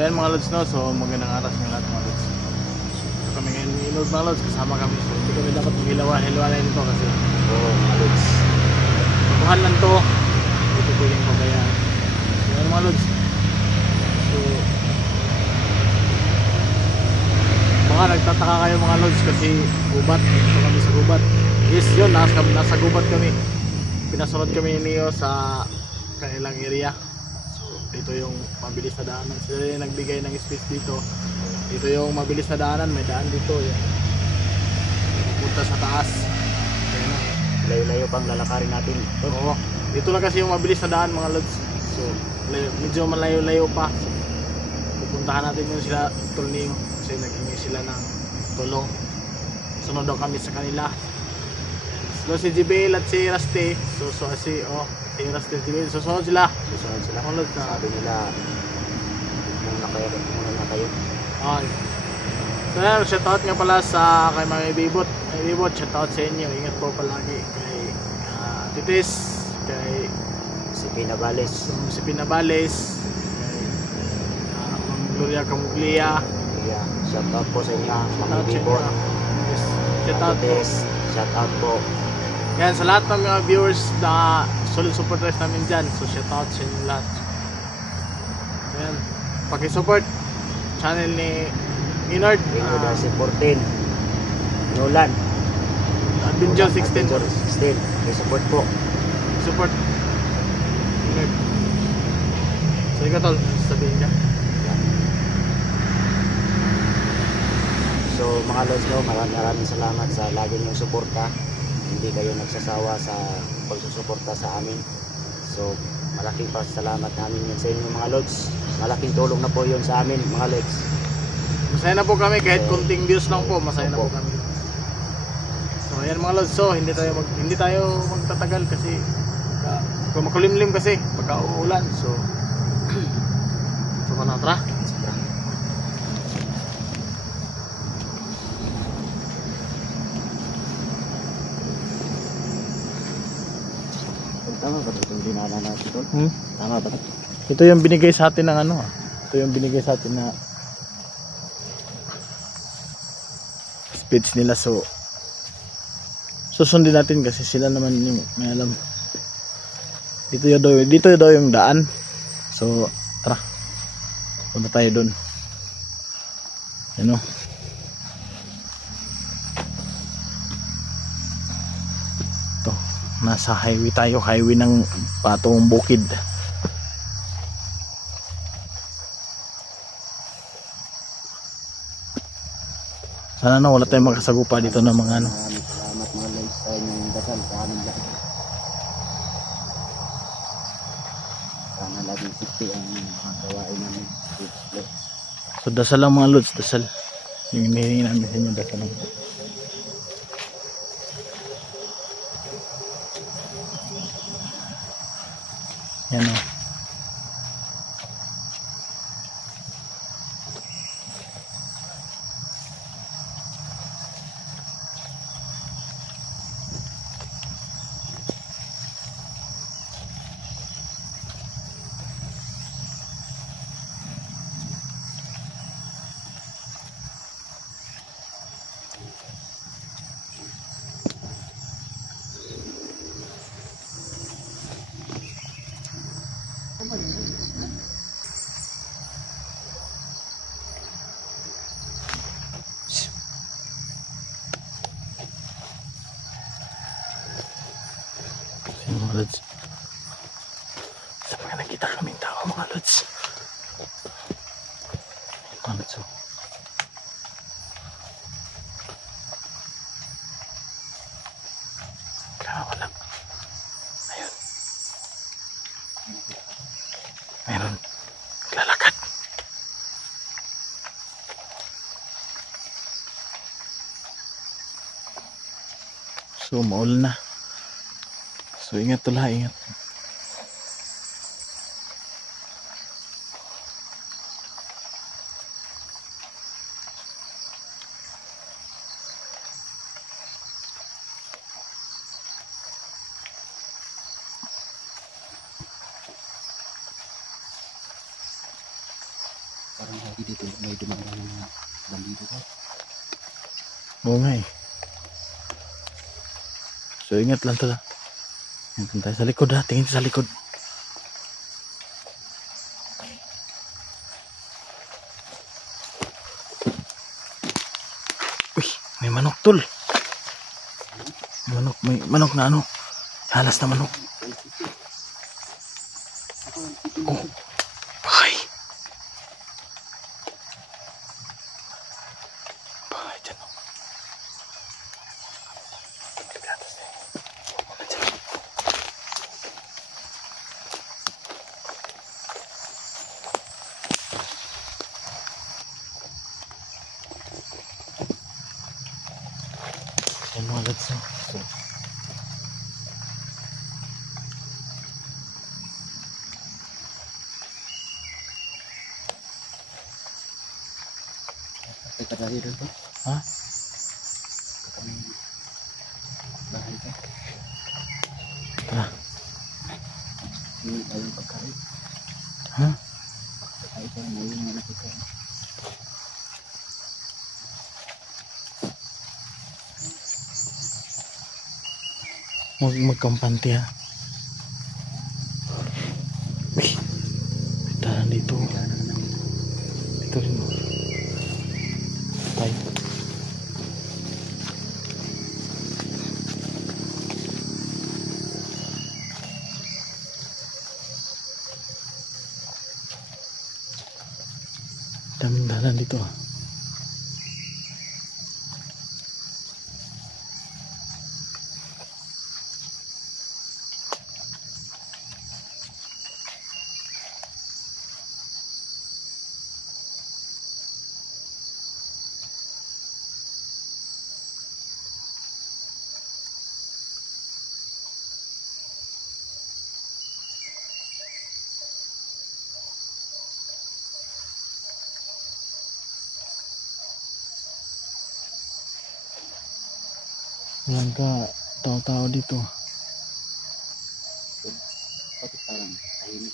yan mga lods, no? So magandang araw sa lahat mga lods. So kami ngayon ni Lord mga lods, kasama kami. So hindi kami dapat mag-hilawa-hilawa nito kasi mga lods, pagkuhan lang to, ito pwedeng pabayaan. So yan mga lods. So baka nagtataka kayo mga lods kasi gubat, ito kami sa gubat. Yes yun, nasa gubat kami. Pinasunod kami ni Neo sa kanilang area. So dito yung mabilis na daanan, sila yung nagbigay ng space dito. Dito yung mabilis na daanan, may daan dito yan. Punta sa taas. Ayan na. layo-layo pang lalakarin natin. Oo, dito lang kasi yung mabilis na daan mga lods. So medyo malayo-layo pa. So, pupuntahan natin yung sila Tolneo kasi naghingi sila ng tulong. Sunod daw kami sa kanila. So si JBL at si Rusty, si Rusty at JBL, susunod sila. Susunod sila. Mga lods na. Sabi nila, muna na kayo. Okay. So yan, shoutout nga pala sa kay Mami Bibot. Mami Bibot, shoutout sa inyo. Ingat po palagi kay Titis, kay Si Pinabales. si Pinabales, kay Ma'am Gloria Camuglia. Yeah. Shout out po sa inyo, mga Shoutout sa bibot. inyo. Yes. Shoutout po. Shout out po. Yan, sa lahat ng mga viewers na solid supporters namin dyan. So shoutout sa inyo lahat. Ayan, pakisupport channel ni Inard, Si 14. Nolan. Adventure 16. 16. May support po. Support Inard. So ikaw tol, sabihin ka. So mga lods, no, maraming salamat sa lagi niyong suporta. Hindi kayo nagsasawa sa pagsusuporta sa amin. So malaking pasalamat namin yun sa inyo mga lods. Malaking tulong na po yun sa amin mga lods. Masaya na po kami kahit kunting views lang po, masaya na po kami. So ayan mga lods, so hindi tayo magtatagal kasi kung makulimlim kasi pagka uulan. So tara. Tama ba itong dinala natin doon? Tama ba? Ito yung binigay sa atin ng ito yung binigay sa atin na speech nila. So susundin natin kasi sila naman yung may alam. Dito daw yung daan. So tara, punta tayo doon. Ano? Ito, nasa highway tayo, highway ng patungong bukid. Sana na wala tayong makasagupa dito ng mga ano. Salamat mga lods sa inyong dasal sa amin lahat. Sana laging safety ang mga gawain namin. So dasal lang mga lods, dasal. Yung hinihingi namin sa inyo, dasal lang. Yan o. Mga lods, sa mga nakita kaming tao mga lods, mga lods, oh. Wala. Ayun. Meron lalakad. So maulan na. So ingat tulah, ingat. Parang Kasi dito may dumaan ng mga bandido ko. Oo nga eh. So ingat lang tala. Tingin tayo sa likod ha. Tingin sa likod. Uy, may manok tol. May manok na ano. Halas na manok. Oh, bakay. Bakay dyan. Yan mga lads. So, Teka tayo doon to. ha? Kami bahay ka. Tara. Hindi tayo pagkain. Ha? Pagkain ka na yung mga nakikain. Magkampante ha. Uy, may tahan dito. Dito rin mo. Tayo. Daming dalan dito ah. Walang ka tao-tao dito. Pati parang tahimik.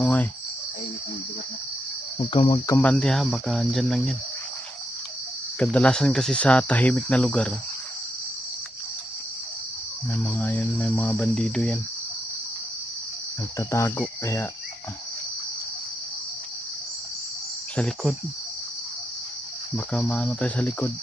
Okay. Tahimik ang lugar na. Huwag kang magkampante ha. Baka andyan lang yan. Kadalasan kasi sa tahimik na lugar may mga yun, may mga bandido yan. Nagtatago kaya sa likod. Baka maano tayo sa likod.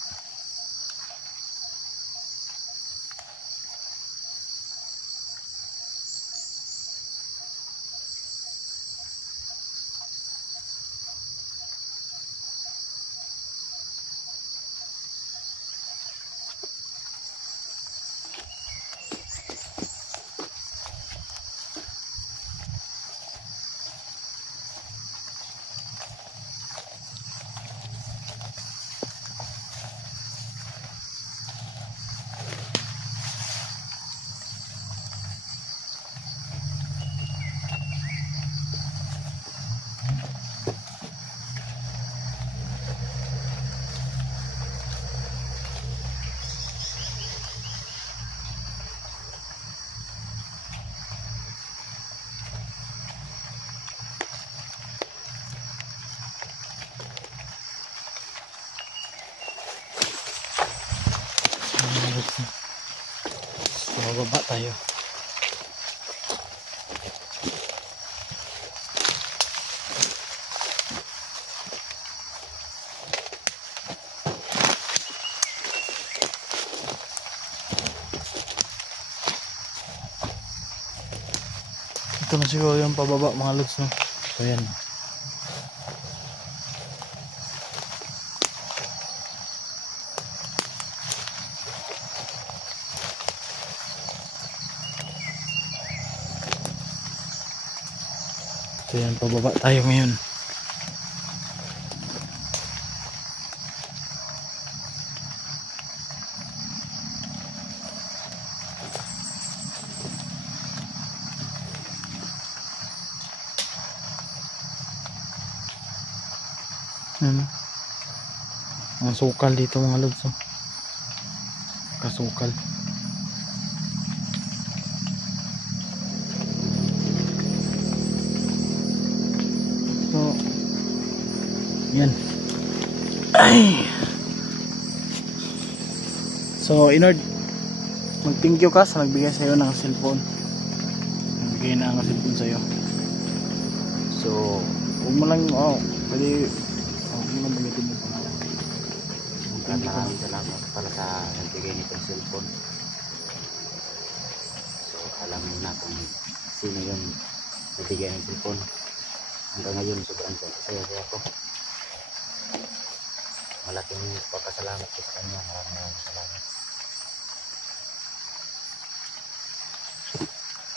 Bumababa tayo. Ito na siguro yung pababa mga lods no. So yan. So yan, pababa tayo ngayon. Ano? Ang sukal dito mga lods. Oh. Kasukal. So Yan. Ay. So, Inord, mag-thank you ka sa nagbigay sa'yo ng cellphone. Nagbigay na ang cellphone sa'yo. So, huwag mo lang, pwede, huwag mo lang magitin mo pangalan. Maraming salamat pala sa nagbigay nitong cellphone. So alam mo na kung sino yung nagbigay ng cellphone. Hanggang ngayon sobrang saya ako. Malaking pagkasalamat ko sa kanya. Maraming salamat.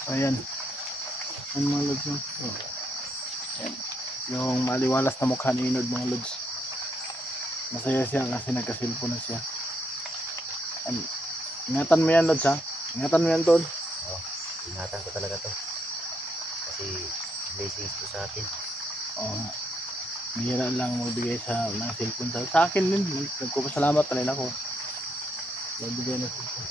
Ayan. Ang mga lods mo. Ayan. Yung maliwalas na mukha ni Inord, mga lods. Masaya siya kasi nagka-cellphone na siya. Ingatan mo yan, lods, ha? Ingatan mo yan, tol. Oh, ingatan ko talaga to. Kasi blessings to sa atin. Bihira lang magbigay ng cellphone sa akin din. Nagpapasalamat rin ako. Magbigay ng cellphone.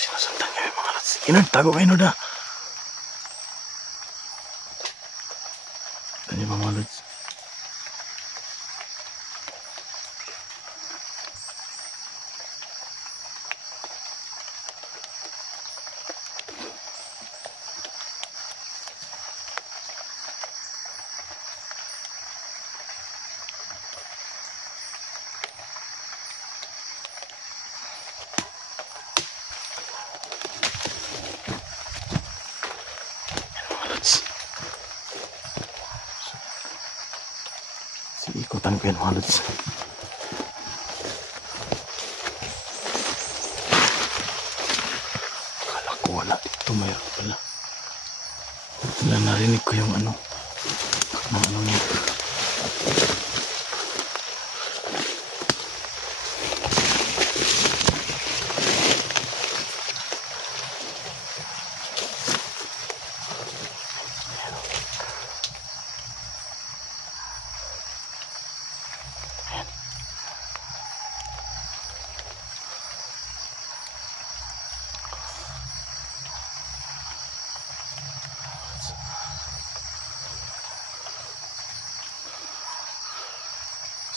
Sinusundan kami mga lods. Inord, tago kayo Inord, ha? Ano yung mga lods? Ikutan ko yan mga lods. Akala ko wala dito, mayroon pala. Wala, narinig ko yung ano mo.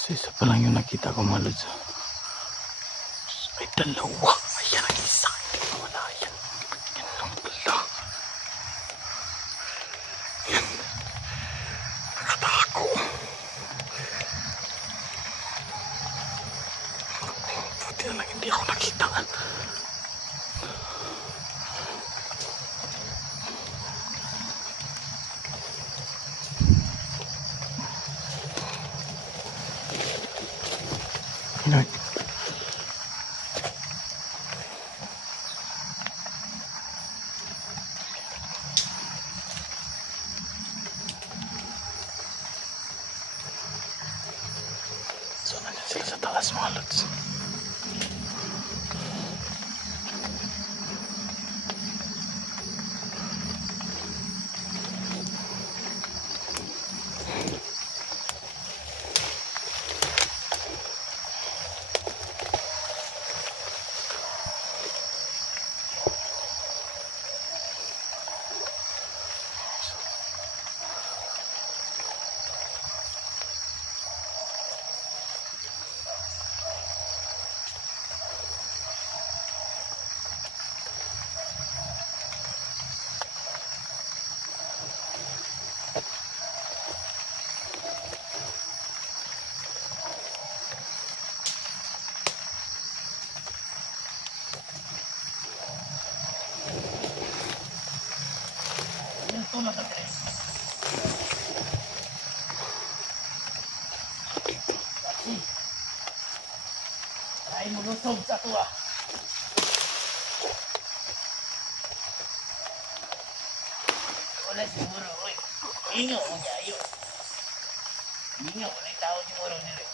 So isa pa lang yung nakita ko mga lods. Ay dalawa. Ayan ang isa. Wala yan. Yan lang pala. Yan. Nakatago. Buti na lang hindi ako nakitaan. Inord. So nandiyan sila sa taas mga lods. Ay, malusog sa tuwa. Wala siguro, oy. Ingaw mo niya, yun. Ingaw, wala yung tao siguro nila.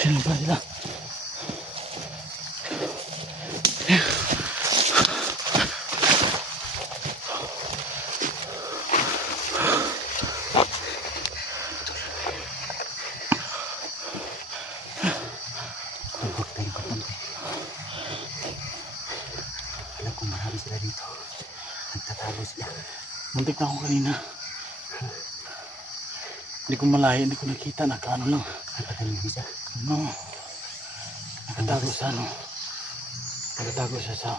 Sino ba sila? Huwag tayong kapunti. Alam kong marami sila dito. Nagtatago sila. Muntik na ako kanina. Hindi ko malayo, hindi ko nakita. Nagkaano lang. Nagpatalim yung isa. No. Nakatago sa ano. Nakatago siya sa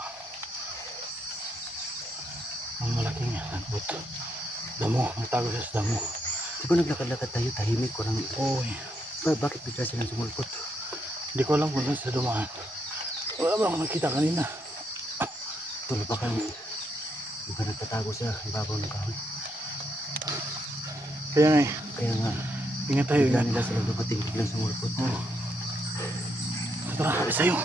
ang malaking nagbot. Damo. Nakatago siya sa damo. Di ba naglakad-lakad tayo? Tahimik ko lang. Oy. Bakit bigla silang sumulpot? Hindi ko alam kung saan sila dumaan. Wala ba akong nakita kanina? Tuloy pa kami. Di ba nagtatago siya? Ibabaw ng kahoy. Kaya nga eh. Kaya nga, Ingat tayo. bigla Ingat. nila silang dumating. Biglang sumulpot. Tara, alis tayo.